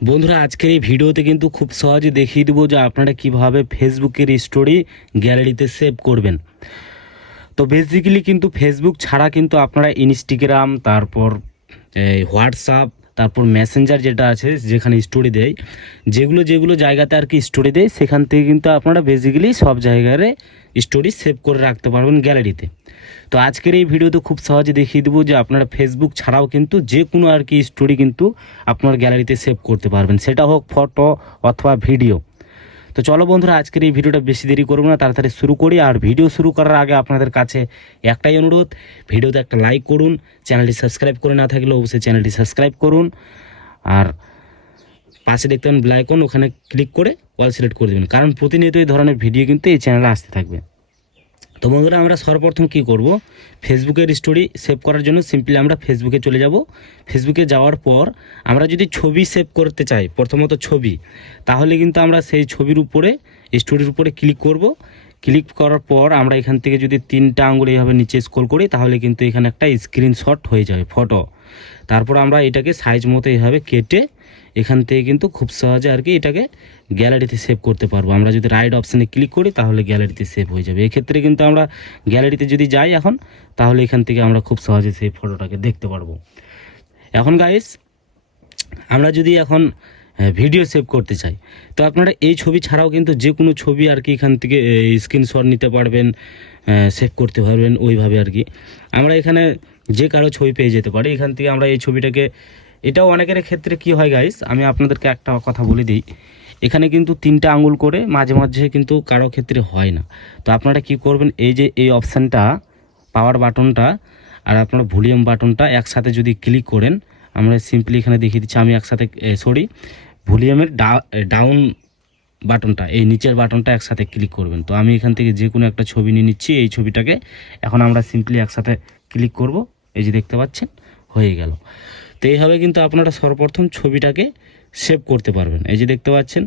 বন্ধুরা, আজকের এই ভিডিওতে কিন্তু খুব সহজে দেখিয়ে দেবো যে আপনারা কিভাবে ফেসবুকের স্টোরি গ্যালারিতে সেভ করবেন। তো বেসিক্যালি কিন্তু ফেসবুক ছাড়া কিন্তু আপনারা ইনস্টাগ্রাম, তারপর হোয়াটসঅ্যাপ, তারপর মেসেঞ্জার যেটা আছে যেখানে স্টোরি দেয়, যেগুলো জায়গাতে আর কি স্টোরি দেয়, সেখান থেকে কিন্তু আপনারা বেসিক্যালি সব জায়গায় স্টোরি সেভ করে রাখতে পারবেন গ্যালারিতে। তো আজকের এই ভিডিওতে খুব সহজে দেখিয়ে দেবো যে আপনারা ফেসবুক ছাড়াও কিন্তু যে কোনো আর কি স্টোরি কিন্তু আপনার গ্যালারিতে সেভ করতে পারবেন, সেটা হোক ফটো অথবা ভিডিও। তো চলো বন্ধুরা, আজকের এই ভিডিওটা বেশি দেরি করবো না, তাড়াতাড়ি শুরু করি। আর ভিডিও শুরু করার আগে আপনাদের কাছে একটাই অনুরোধ, ভিডিওতে একটা লাইক করুন, চ্যানেলটি সাবস্ক্রাইব করে না থাকলে অবশ্যই চ্যানেলটি সাবস্ক্রাইব করুন, আর পাশে দেখতে পাবেন বেল আইকন, ওখানে ক্লিক করে অল সিলেক্ট করে দেবেন, কারণ প্রতিনিয়ত এই ধরনের ভিডিও কিন্তু এই চ্যানেলে আসতে থাকবে। তো বন্ধুরা, আমরা সর্বপ্রথম কী করব, ফেসবুকের স্টোরি সেভ করার জন্য সিম্পলি আমরা ফেসবুকে চলে যাব। ফেসবুকে যাওয়ার পর আমরা যদি ছবি সেভ করতে চাই, প্রথমত ছবি, তাহলে কিন্তু আমরা সেই ছবির উপরে, স্টোরির উপরে ক্লিক করব। ক্লিক করার পর আমরা এখান থেকে যদি 3টা আঙুল এইভাবে নিচে স্ক্রল করি, তাহলে কিন্তু এখানে একটা স্ক্রিনশট হয়ে যাবে ফটো। তারপর আমরা এটাকে সাইজ মতো এইভাবে কেটে এখান থেকে কিন্তু খুব সহজে আর কি এটাকে গ্যালারিতে সেভ করতে পারবো। আমরা যদি রাইট অপশানে ক্লিক করি তাহলে গ্যালারিতে সেভ হয়ে যাবে। এক্ষেত্রে কিন্তু আমরা গ্যালারিতে যদি যাই এখন, তাহলে এখান থেকে আমরা খুব সহজে সেই ফটোটাকে দেখতে পারবো। এখন গাইস, আমরা যদি এখন ভিডিও সেভ করতে চাই, তো আপনারা এই ছবি ছাড়াও কিন্তু যে কোনো ছবি আর কি এখান থেকে স্ক্রিনশট নিতে পারবেন, সেভ করতে পারবেন ওইভাবে আর কি। আমরা এখানে যে কারো ছবি পেয়ে যেতে পারি, এখান থেকে আমরা এই ছবিটাকে, এটাও অনেকের ক্ষেত্রে কি হয় গাইস, আমি আপনাদেরকে একটা কথা বলে দিই, এখানে কিন্তু 3টা আঙুল করে মাঝে মাঝে কিন্তু কারো ক্ষেত্রে হয় না। তো আপনারা কি করবেন, এই যে এই অপশানটা, পাওয়ার বাটনটা আর আপনারা ভলিউম বাটনটা একসাথে যদি ক্লিক করেন, আমরা সিম্পলি এখানে দেখিয়ে দিচ্ছি, আমি একসাথে ভলিউমের ডাউন বাটনটা, এই নিচের বাটনটা একসাথে ক্লিক করবেন। তো আমি এখান থেকে যে কোনো একটা ছবি নিয়ে নিচ্ছি, এই ছবিটাকে এখন আমরা সিম্পলি একসাথে ক্লিক করব, এই যে দেখতে পাচ্ছেন হয়ে গেল। তো এইভাবে কিন্তু আপনারা সর্বপ্রথম ছবিটাকে সেভ করতে পারবেন। এই যে দেখতে পাচ্ছেন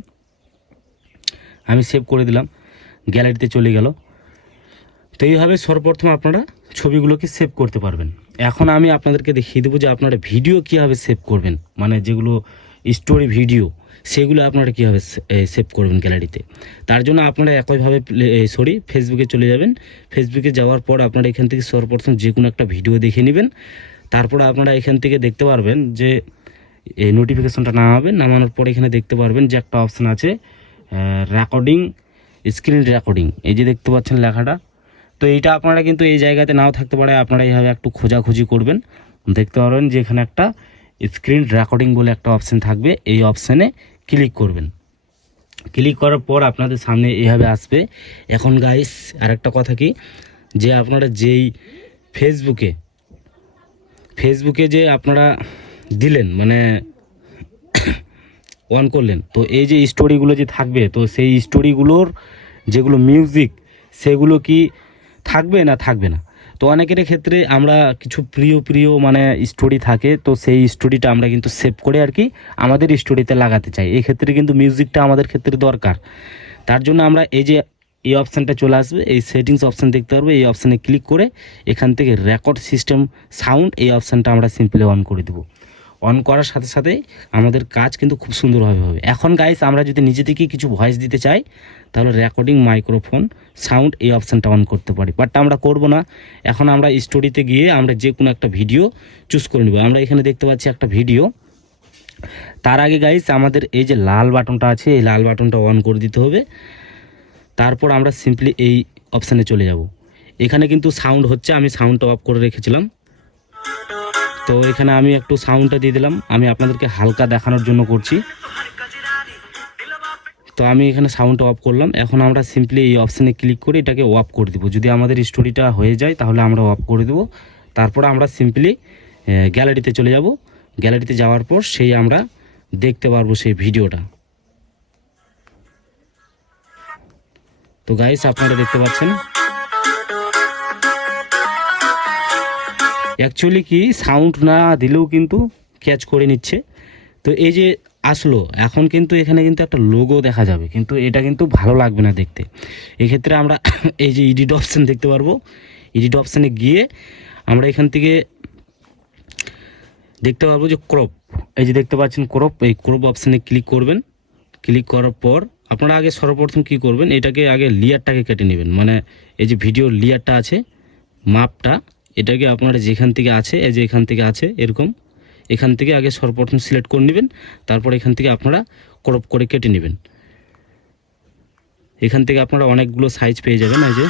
আমি সেভ করে দিলাম, গ্যালারিতে চলে গেল। তো এইভাবে সর্বপ্রথম আপনারা ছবিগুলোকে সেভ করতে পারবেন। এখন আমি আপনাদেরকে দেখিয়ে দেবো যে আপনারা ভিডিও কীভাবে সেভ করবেন, মানে যেগুলো স্টোরি ভিডিও, সেগুলো আপনারা কীভাবে সেভ করবেন গ্যালারিতে। তার জন্য আপনারা একইভাবে ফেসবুকে চলে যাবেন। ফেসবুকে যাওয়ার পর আপনারা এখান থেকে সর্বপ্রথম যে কোনো একটা ভিডিও দেখে নেবেন। তারপর আপনারা এখান থেকে দেখতে পারবেন যে এই নোটিফিকেশনটা নামানোর পর এখানে দেখতে পারবেন যে একটা অপশান আছে রেকর্ডিং, স্ক্রিন রেকর্ডিং, এই যে দেখতে পাচ্ছেন লেখাটা। তো এইটা আপনারা কিন্তু এই জায়গাতে নাও থাকতে পারে, আপনারা এইভাবে একটু খোঁজাখুঁজি করবেন, দেখতে পারবেন যে এখানে একটা স্ক্রিন রেকর্ডিং বলে একটা অপশান থাকবে, এই অপশানে ক্লিক করবেন। ক্লিক করার পর আপনাদের সামনে এইভাবে আসবে। এখন গাইস আরেকটা কথা কি, যে আপনারা যেই ফেসবুকে যে আপনারা দিলেন, মানে অন করলেন, তো এই যে স্টোরিগুলো যে থাকবে, তো সেই স্টোরিগুলোর যেগুলো মিউজিক, সেগুলো কি থাকবে না থাকবে না। তো অনেকের ক্ষেত্রে আমরা কিছু প্রিয় মানে স্টোরি থাকে, তো সেই স্টোরিটা আমরা কিন্তু সেভ করে আর কি আমাদের স্টোরিতে লাগাতে চাই। এই ক্ষেত্রে কিন্তু মিউজিকটা আমাদের ক্ষেত্রে দরকার। তার জন্য আমরা এই যে এই অপশানটা চলে আসবে, এই সেটিংস অপশান দেখতে পারবে, এই অপশানে ক্লিক করে এখান থেকে রেকর্ড সিস্টেম সাউন্ড, এই অপশানটা আমরা সিম্পলি অন করে দেবো। অন করার সাথে সাথে আমাদের কাজ কিন্তু খুব সুন্দরভাবে হবে। এখন গাইস আমরা যদি নিজে থেকে কিছু ভয়েস দিতে চাই, তাহলে রেকর্ডিং মাইক্রোফোন সাউন্ড, এই অপশানটা অন করতে পারি, বাট আমরা করব না। এখন আমরা স্টোরিতে গিয়ে আমরা যে কোনো একটা ভিডিও চুজ করে নেব। আমরা এখানে দেখতে পাচ্ছি একটা ভিডিও। তার আগে গাইস আমাদের এই যে লাল বাটনটা আছে, এই লাল বাটনটা অন করে দিতে হবে। তারপর আমরা সিম্পলি এই অপশানে চলে যাব। এখানে কিন্তু সাউন্ড হচ্ছে, আমি সাউন্ডটা অফ করে রেখেছিলাম, তো এখানে আমি একটু সাউন্ডটা দিয়ে দিলাম, আমি আপনাদেরকে হালকা দেখানোর জন্য করছি। তো আমি এখানে সাউন্ডটা অফ করলাম। এখন আমরা সিম্পলি এই অপশানে ক্লিক করে এটাকে অফ করে দেবো। যদি আমাদের স্টোরিটা হয়ে যায় তাহলে আমরা অফ করে দেবো। তারপর আমরা সিম্পলি গ্যালারিতে চলে যাব। গ্যালারিতে যাওয়ার পর সেই আমরা দেখতে পারবো সেই ভিডিওটা। তো গাইস আপনারা দেখতে পাচ্ছেন অ্যাকচুয়ালি কি সাউন্ড না দিলেও কিন্তু ক্যাচ করে নিচ্ছে। তো এই যে আসলো, এখন কিন্তু এখানে কিন্তু একটা লোগো দেখা যাবে, কিন্তু এটা কিন্তু ভালো লাগবে না দেখতে। এক্ষেত্রে আমরা এই যে এডিট অপশান দেখতে পারবো, এডিট অপশানে গিয়ে আমরা এখান থেকে দেখতে পারবো যে ক্রপ, এই যে দেখতে পাচ্ছেন ক্রপ, এই ক্রপ অপশানে ক্লিক করবেন। ক্লিক করার পর আপনারা আগে সর্বপ্রথম কি করবেন, এটাকে আগে লেয়ারটাকে কেটে নেবেন, মানে এই যে ভিডিও লেয়ারটা আছে মাপটা, এটাকে আপনারা যেখান থেকে আছে, এই যে এখান থেকে আছে এরকম, এখান থেকে আগে সর্বপ্রথম সিলেক্ট করে নেবেন। তারপর এখান থেকে আপনারা ক্রপ করে কেটে নেবেন। এখান থেকে আপনারা অনেকগুলো সাইজ পেয়ে যাবেন। এই যে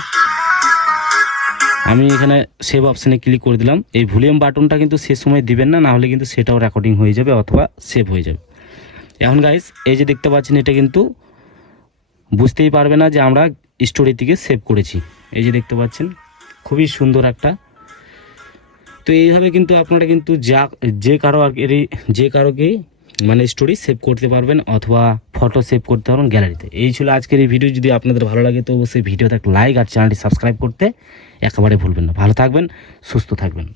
আমি এখানে সেভ অপশানে ক্লিক করে দিলাম। এই ভলিউম বাটনটা কিন্তু সে সময় দিবেন না, না হলে কিন্তু সেটাও রেকর্ডিং হয়ে যাবে অথবা সেভ হয়ে যাবে। এখন গাইস এই যে দেখতে পাচ্ছেন, এটা কিন্তু বুঝতেই পারবে না যে আমরা স্টোরি থেকে সেভ করেছি। এই যে দেখতে পাচ্ছেন খুবই সুন্দর একটা। তো এইভাবে কিন্তু আপনারা কিন্তু যে কারোকে মানে স্টোরি সেভ করতে পারবেন অথবা ফটো সেভ করতে পারবেন গ্যালারিতে। এই ছিল আজকের এই ভিডিও। যদি আপনাদের ভালো লাগে তো অবশ্যই ভিডিওতে একটা লাইক আর চ্যানেলটি সাবস্ক্রাইব করতে একেবারে ভুলবেন না। ভালো থাকবেন, সুস্থ থাকবেন।